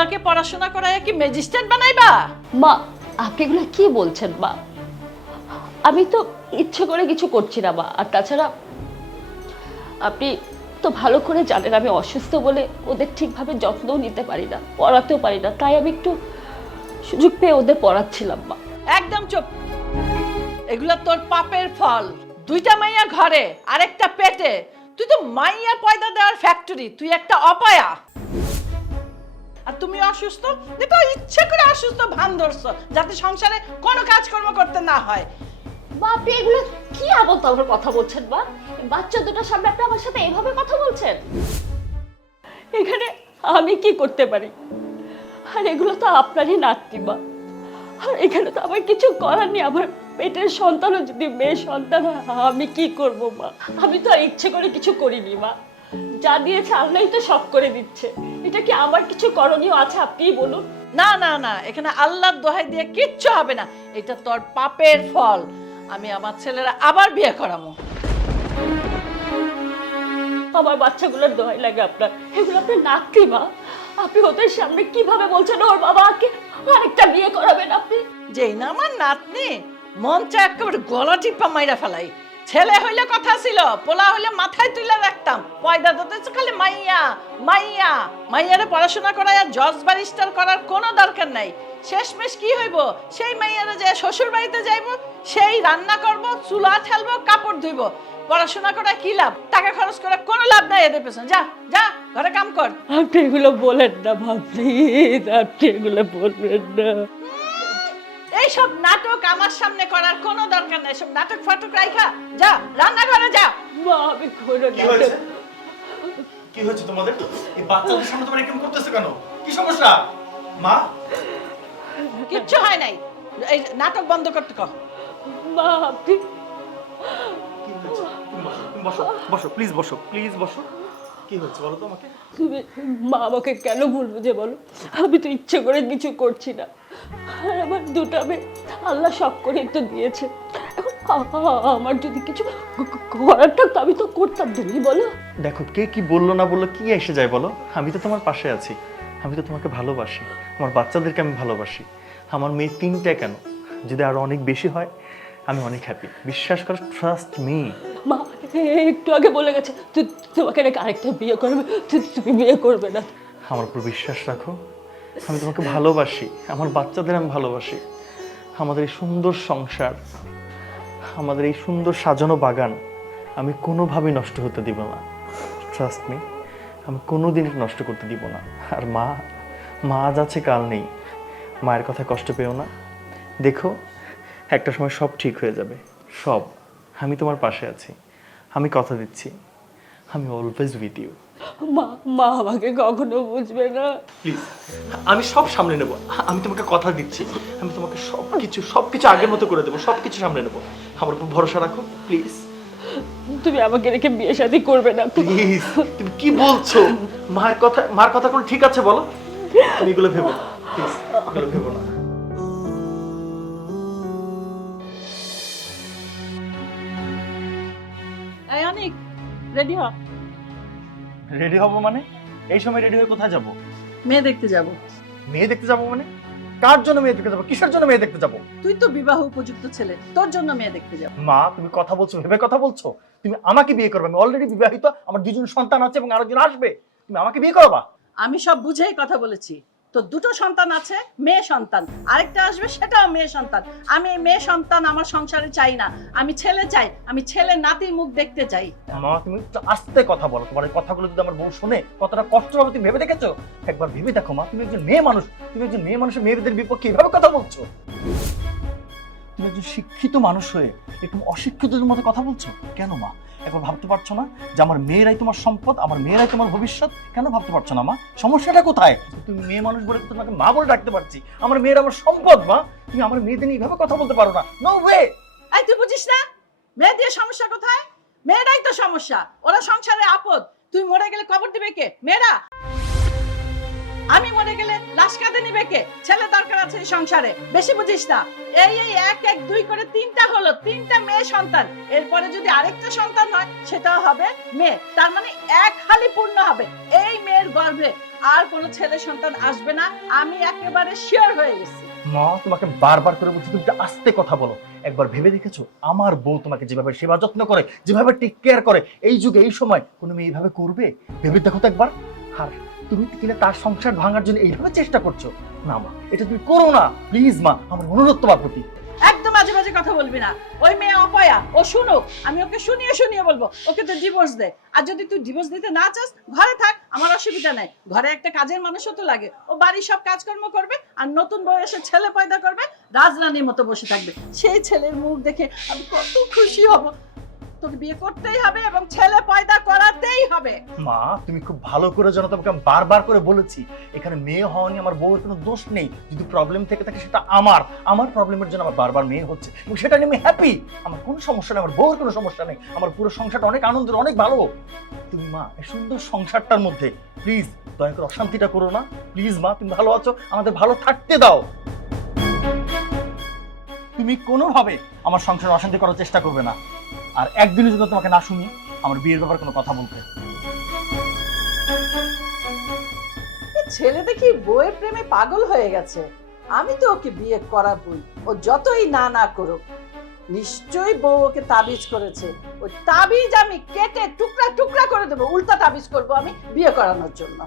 এগুলাকে পড়াশোনা করায় কি ম্যাজিস্ট্রেট বানাইবা? মা আপনি এগুলো কি বলছেন মা? আমি তো ইচ্ছে করে কিছু করছি না মা। আর তাছাড়া আপনি তো ভালো করে জানেন আমি অসুস্থ বলে ওদের ঠিকভাবে যত্নও নিতে পারি না, পড়াতেও পারি না, তাই আমি একটু সুযোগ পেয়ে ওদের পড়াচ্ছিলাম মা। একদম চুপ। এগুলা তোর পাপের ফল। দুইটা মাইয়া ঘরে আরেকটা পেটে, তুই তো মাইয়া পয়দা দেওয়ার ফ্যাক্টরি, তুই একটা অপয়া। আর তুমি অসুস্থ, তো ইচ্ছে করে অসুস্থ ভান ধরছ যাতে সংসারে কোনো কাজকর্ম করতে না হয়। মা আপনি এগুলো কি আবল তাবল কথা বলছেন মা? বাচ্চা দুটোর সামনে আপনি আমার সাথে এভাবে কথা বলছেন? এখানে আমি কি করতে পারি? আর এগুলো তো আপনারই নাতনি মা। আর এখানে তো আমার কিছু করার নেই। আমার পেটের সন্তানও যদি মেয়ে সন্তান হয়, আমি কি করব মা? আমি তো আর ইচ্ছে করে কিছু করিনি মা। যা দিয়েছে আল্লাহই তো সব করে দিচ্ছে। এটা কি আমার কিছু করণীয় আছে আপনিই বলুন? না না না, এখানে আল্লাহর দোহাই দিয়ে কিচ্ছু হবে না। এটা তোর পাপের ফল। আমি আমার ছেলেরা আবার বিয়ে করাবো। আমার বাচ্চাগুলোর দোহাই লাগে আপনার। এগুলো আপনার নাতনি মা। আপনি ওদের সামনে কিভাবে বলছেন ওর বাবাকে আরেকটা বিয়ে করাবেন আপনি? যেই না আমার নাতনি, মন চা একেবারে গলা টিপা মাইরা ফেলাই। ছেলে হইলে কথা ছিল, পোলা হইলে মাথায় তুলে রাখতাম। পয়দা দিতেছে খালি মাইয়া মাইয়া। মাইয়ারে পড়াশোনা করায় আর জজ ব্যারিস্টার করার কোনো দরকার নাই। শেষমেশ কি হইব? সেই মাইয়ারে যে শ্বশুর বাড়িতে যাইব, সেই রান্না করব, চুলা ঠেলবো, কাপড় ধুইব। পড়াশোনা করা কি লাভ? টাকা খরচ করে কোনো লাভ নাই এদের পেছনে। যা যা ঘরে কাম কর। আপনি এগুলো বলেন না ভাবছি, আপনি এগুলো বলবেন না। এইসব নাটক আমার সামনে করার কোনো দরকার নাই। সব নাটক ফাটক রাইখা যা রান্নাঘরে যা। মা আমি কোনো কি হয়েছে? কি হয়েছে তোমাদের? এই বাচ্চাদের সামনে তোমরা এরকম করতেছো কেন? কি সমস্যা? মা, কিচ্ছু হয় নাই। এই নাটক বন্ধ করতে কও। মা আপনি কি হয়েছে? তুমি বসো, বসো, প্লিজ বসো, প্লিজ বসো। কি হয়েছে বলো তো আমাকে? তুমি মা আমাকে কেন ভুল বুঝে বলো? আমি তো ইচ্ছে করে কিছু করছি না। আর আমার দুটা মেয়ে আল্লাহ সব করে তো দিয়েছে। এখন আমার যদি কিছু করার থাকতো আমি তো করতাম। তুমি বলো। দেখো কে কি বললো না বললো কি এসে যায় বলো? আমি তো তোমার পাশে আছি। আমি তো তোমাকে ভালোবাসি। আমার বাচ্চাদেরকে আমি ভালোবাসি। আমার মেয়ে তিনটে কেন, যদি আরো অনেক বেশি হয় আমি অনেক হ্যাপি। বিশ্বাস করো, ট্রাস্ট মি। মা একটু আগে বলে গেছে তোমাকে নাকি আরেকটা বিয়ে করবে, তুমি বিয়ে করবে না। আমার উপর বিশ্বাস রাখো। আমি তোমাকে ভালোবাসি, আমার বাচ্চাদের আমি ভালোবাসি। আমাদের এই সুন্দর সংসার, আমাদের এই সুন্দর সাজানো বাগান আমি কোনোভাবেই নষ্ট হতে দিব না। ট্রাস্ট মি, আমি কোনোদিনই নষ্ট করতে দিব না। আর মা, মা আজ আছে কাল নেই। মায়ের কথা কষ্ট পেও না। দেখো একটা সময় সব ঠিক হয়ে যাবে, সব। আমি তোমার পাশে আছি। আমি কথা দিচ্ছি, আমি অলওয়েজ উইথ ইউ। মা মা আমাকে কখনো বুঝবে না। প্লিজ, আমি সব সামলে নেব। আমি তোমাকে কথা দিচ্ছি, আমি তোমাকে সবকিছু আগের মতো করে দেবো, সবকিছু সামলে নেব। আমার উপর ভরসা রাখো প্লিজ। তুমি আমাকে রেখে বিয়ে শাদী করবে না প্লিজ, তুমি কি বলছো? মার কথা কোনো ঠিক আছে বলো? তুমি এগুলো ভেবো না প্লিজ, এগুলো ভেবো না। এই অনিক, রেডি হ। রেডি হবো মানে? এই সময় রেডি হয়ে কোথায় যাব? মেয়ে দেখতে যাব। মেয়ে দেখতে যাবো মানে? কার জন্য মেয়ে দেখতে যাবো? কিসের জন্য মেয়ে দেখতে যাবো? তুই তো বিবাহ উপযুক্ত ছেলে, তোর জন্য মেয়ে দেখতে যাব। মা, তুমি কথা বলছো ভেবে কথা বলছো? তুমি আমাকে বিয়ে করবে? আমি অলরেডি বিবাহিত, আমার দুজন সন্তান আছে এবং আরেকজন আসবে। তুমি আমাকে বিয়ে করবা? আমি সব বুঝেই কথা বলেছি। তো দুটো সন্তান আছে, মেয়ে সন্তান, আরেকটা আসবে সেটাও মেয়ে সন্তান। আমি এই মেয়ে সন্তান আমার সংসারে চাই না। আমি ছেলে চাই, আমি ছেলে নাতির মুখ দেখতে চাই। মা, তুমি একটু আস্তে কথা বলো। তোমার এই কথাগুলো যদি আমার বউ শুনে কতটা কষ্ট হবে তুমি ভেবে দেখেছো? একবার ভেবে দেখো মা, তুমি একজন মেয়ে মানুষ। তুমি একজন মেয়ে মানুষের মেয়েদের বিপক্ষে এভাবে কথা বলছো? তুমি একজন শিক্ষিত মানুষ হয়ে এরকম অশিক্ষিতদের মতো কথা বলছো কেন মা? একবার ভাবতে পারছো না যে আমার মেয়েরাই তোমার সম্পদ, আমার মেয়েরাই তোমার ভবিষ্যৎ? কেন ভাবতে পারছো না মা? সমস্যাটা কোথায়? তুমি মেয়ে মানুষ বলে তোমাকে মা বলে ডাকতে পারছি। আমার মেয়ের আমার সম্পদ মা। তুমি আমার মেয়েদের নিয়ে এভাবে কথা বলতে পারো না। No way. এই তুই বুঝিস না মেয়ে দিয়ে সমস্যা কোথায়? মেয়েরাই তো সমস্যা, ওরা সংসারে আপদ। তুই মরে গেলে কবর দিবে কে? মেয়েরা। আমি মরে গেলে লাশ কাঁদে নিবে কে? ছেলে দরকার আছে এই সংসারে, বেশি বুঝিস না। এই এই এক এক দুই করে তিনটা হলো, তিনটা মেয়ে সন্তান। এরপরে যদি আরেকটা সন্তান হয় সেটাও হবে মেয়ে, তার মানে এক হালি পূর্ণ হবে। এই মেয়ের গর্ভে আর কোনো ছেলে সন্তান আসবে না, আমি একেবারে শিওর হয়ে গেছি। মা, তোমাকে বারবার করে বলছি তুমি একটু আস্তে কথা বলো। একবার ভেবে দেখেছো আমার বউ তোমাকে যেভাবে সেবা যত্ন করে, যেভাবে টেক কেয়ার করে, এই যুগে এই সময় কোনো মেয়ে এইভাবে করবে? ভেবে দেখো তো একবার। আর তুমি কিনা তার সংসার ভাঙার জন্য এইভাবে চেষ্টা করছো। না মা, এটা তুমি করো না প্লিজ মা, আমার অনুরোধ তোমার প্রতি। একদম আজে বাজে কথা বলবি না। ওই মেয়ে অপয়া, ও শুনুক, আমি ওকে শুনিয়ে শুনিয়ে বলবো ওকে তো ডিভোর্স দে। আর যদি তুই ডিভোর্স দিতে না চাস, ঘরে থাক, আমার অসুবিধা নাই। ঘরে একটা কাজের মানুষও তো লাগে, ও বাড়ির সব কাজকর্ম করবে, আর নতুন বউ এসে ছেলে পয়দা করবে, রাজরানীর মতো বসে থাকবে। সেই ছেলের মুখ দেখে আমি কত খুশি হব। তোকে বিয়ে করতেই হবে এবং ছেলে পয়দা করাতেই হবে। মা, তুমি খুব ভালো করে জানো, তোমাকে আমি বারবার করে বলেছি এখানে মেয়ে হওয়া নিয়ে আমার বউয়ের কোনো দোষ নেই। যদি প্রবলেম থেকে থাকে সেটা আমার প্রবলেমের জন্য আমার বারবার মেয়ে হচ্ছে, এবং সেটা নিয়ে আমি হ্যাপি। আমার কোনো সমস্যা নেই, আমার বউয়ের কোনো সমস্যা নেই, আমার পুরো সংসারটা অনেক আনন্দের, অনেক ভালো। তুমি মা এই সুন্দর সংসারটার মধ্যে প্লিজ দয়া করে অশান্তিটা করো না। প্লিজ মা, তুমি ভালো আছো, আমাদের ভালো থাকতে দাও। তুমি কোনোভাবে আমার সংসারে অশান্তি করার চেষ্টা করবে না। আর একদিনের জন্য তোমাকে না শুনি আমার বিয়ের ব্যাপারে কোনো কথা বলতে। ছেলে দেখি বউয়ের প্রেমে পাগল হয়ে গেছে। আমি তো ওকে বিয়ে করাবই, ও যতই না না করুক। নিশ্চয়ই বউ ওকে তাবিজ করেছে, ওই তাবিজ আমি কেটে টুকরা টুকরা করে দেবো, উল্টা তাবিজ করবো আমি বিয়ে করানোর জন্য।